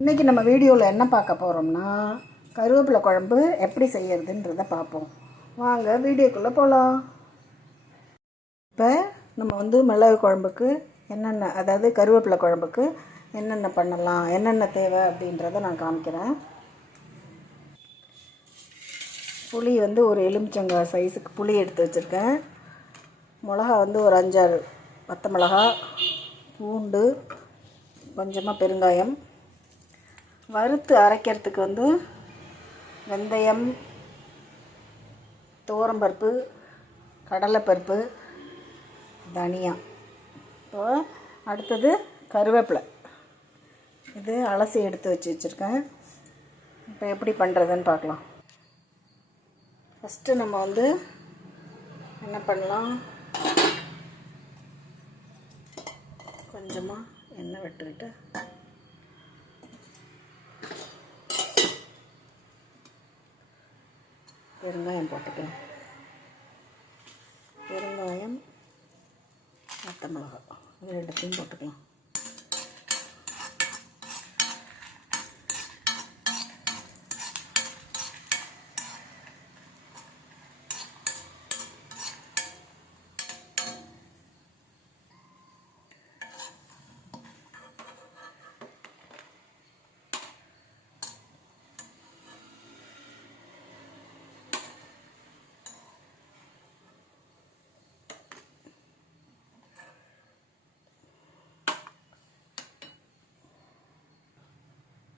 இன்றைக்கி நம்ம வீடியோவில் என்ன பார்க்க போகிறோம்னா கருவேப்பிலை குழம்பு எப்படி செய்யறதுன்றதை பார்ப்போம். வாங்க வீடியோக்குள்ளே போகலாம் இப்போ நம்ம வந்து மிளகு குழம்புக்கு என்னென்ன அதாவது கருவேப்பிலை குழம்புக்கு என்னென்ன பண்ணலாம் என்னென்ன தேவை அப்படின்றத நான் காமிக்கிறேன். புளி வந்து ஒரு எலுமிச்சங்காய் சைஸுக்கு புளி எடுத்து வச்சுருக்கேன். மிளகா வந்து ஒரு அஞ்சாறு பத்த மிளகா பூண்டு கொஞ்சமாக பெருங்காயம் வறுத்து அரைக்கிறதுக்கு வந்து வெந்தயம் துவரம்பருப்பு கடலைப்பருப்பு தனியா. இப்போ அடுத்தது கருவேப்பிலை. இது அலசி எடுத்து வச்சு வச்சுருக்கேன். இப்போ எப்படி பண்ணுறதுன்னு பார்க்கலாம். ஃபஸ்ட்டு நம்ம வந்து என்ன பண்ணலாம்? கொஞ்சமாக எண்ணெய் விட்டுக்கிட்டு பெருங்காயம் போட்டுக்கலாம் பெருங்காயம் பத்த மிளகாய் இது ரெண்டுத்தையும் போட்டுக்கலாம்.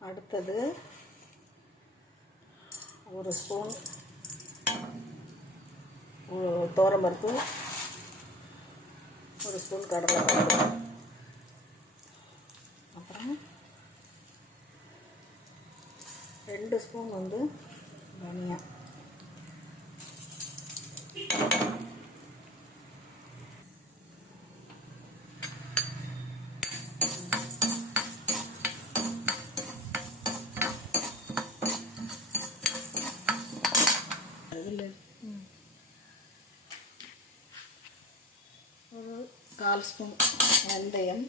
அடுத்தது ஒரு ஸ்பூன் தோரம்பருப்பு ஒரு ஸ்பூன் கடலை அப்புறம் ரெண்டு ஸ்பூன் வந்து தனியாக அதில் ஒரு நாலு ஸ்பூன் வெந்தயம்.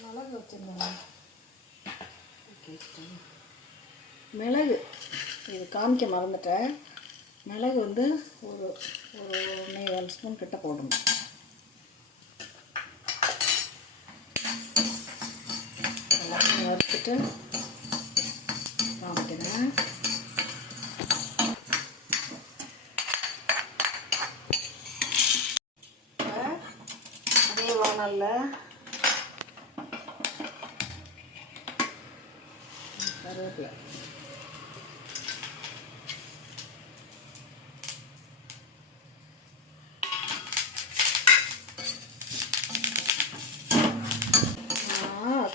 மிளகு வச்சுருந்தோம் மிளகு. இது காமிக்க மறந்துட்டேன். மிளகு வந்து ஒரு ஒரு ஒன்றே ஸ்பூன் கிட்ட போடணும். எல்லாத்தையும் வறுத்துட்டு காமிக்கிறேன் இப்ப வானல்ல கருவேப்பிலை.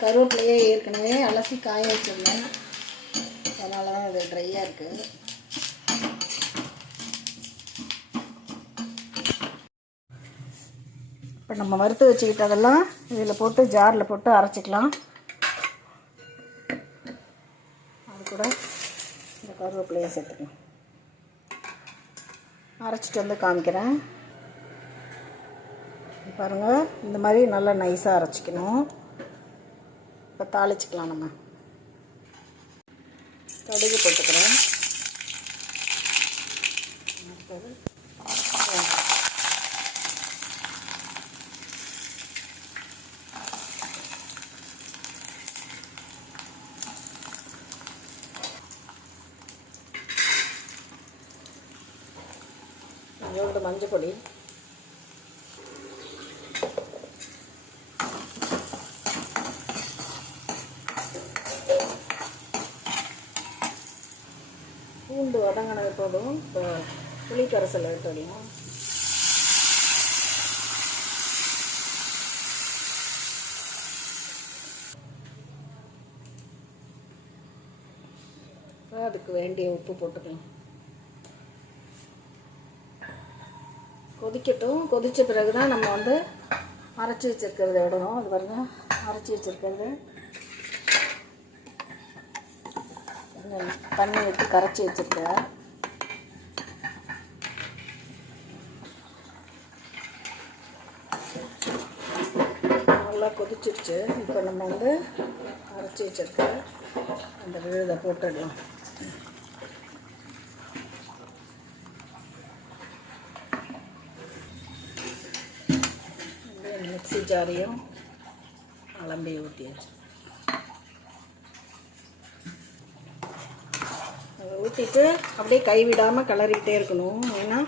கருவேப்பிலையே ஏற்கனவே அலசி காய வச்சிருந்தேன். அதனால தான் அது ட்ரையாக இருக்குது இப்போ நம்ம வறுத்து வச்சுக்கிட்டதெல்லாம் இதில் போட்டு ஜாரில் போட்டு அரைச்சிக்கலாம். அது கூட இந்த கருவேப்பிலையை சேர்த்துக்கலாம். அரைச்சிட்டு வந்து காமிக்கிறேன். பாருங்கள் இந்த மாதிரி நல்லா நைஸாக அரைச்சிக்கணும். இப்போ தாளிச்சிக்கலாம் நம்ம. கடுகு போட்டுக்கிறேன். அடுத்தது மஞ்சள் பொடி. பூண்டு வதங்கினது போதும். இப்போ புளி கரைசல் எடுத்துடலாம் அதுக்கு வேண்டிய உப்பு போட்டுக்கலாம். கொதிக்கட்டும். கொதித்த பிறகு தான் நம்ம வந்து அரைச்சி வச்சுருக்கிறத விடணும். அது பாருங்க. அரைச்சி வச்சுருக்கிறது. தண்ணி விட்டு கரைச்சி வச்சுருக்கேன். நல்லா கொதிச்சிருச்சு. இப்போ நம்ம வந்து அரைச்சி வச்சிருக்க அந்த விழுதை போட்டுடலாம். மிக்சி ஜாரையும் அலம்பி ஊற்றியாச்சு அதை ஊற்றிட்டு அப்படியே கைவிடாமல் கிளறிக்கிட்டே இருக்கணும் ஏன்னா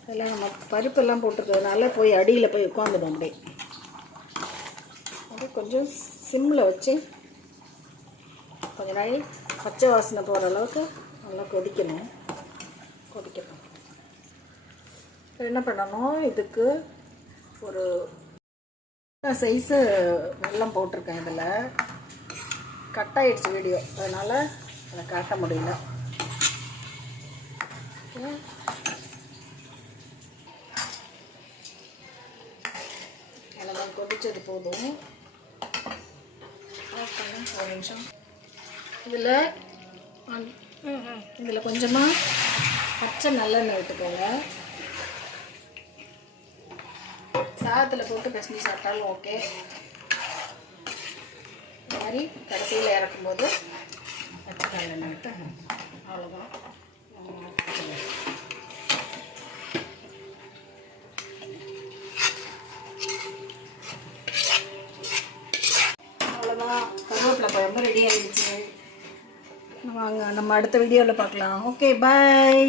இதெல்லாம் நம்ம பருப்பெல்லாம் போட்டிருக்கிறதுனால போய் அடியில் போய் உட்காந்துடும் அப்படியே அப்படியே கொஞ்சம் சிம்மில் வச்சு கொஞ்ச நாள் பச்சை வாசனை போகிற அளவுக்கு நல்லா கொதிக்கணும் கொதிக்கணும் என்ன பண்ணணும் இதுக்கு ஒரு சைஸு வெள்ளம் போட்டிருக்கேன் இதில். கட் ஆயிடுச்சு வீடியோ அதனால் அதை காட்ட முடியல. அவ்வளோதான் கொதிச்சது போதும். ஒரு நிமிஷம். இதில் இதில் கொஞ்சமாக பச்சை நல்லெண்ணெய் விட்டுக்கோங்க. சாதத்தில் போட்டு பிசைஞ்சு சாப்பிட்டாலும் ஓகே. இந்த மாதிரி கடைசியில் இறக்கும்போது பச்சை நட்டு அவ்வளோதான் அவ்வளோதான் கருவேப்பிலை குழம்பு ரெடி ஆயிடுச்சு. வாங்க நம்ம அடுத்த வீடியோவில் பார்க்கலாம். Okay bye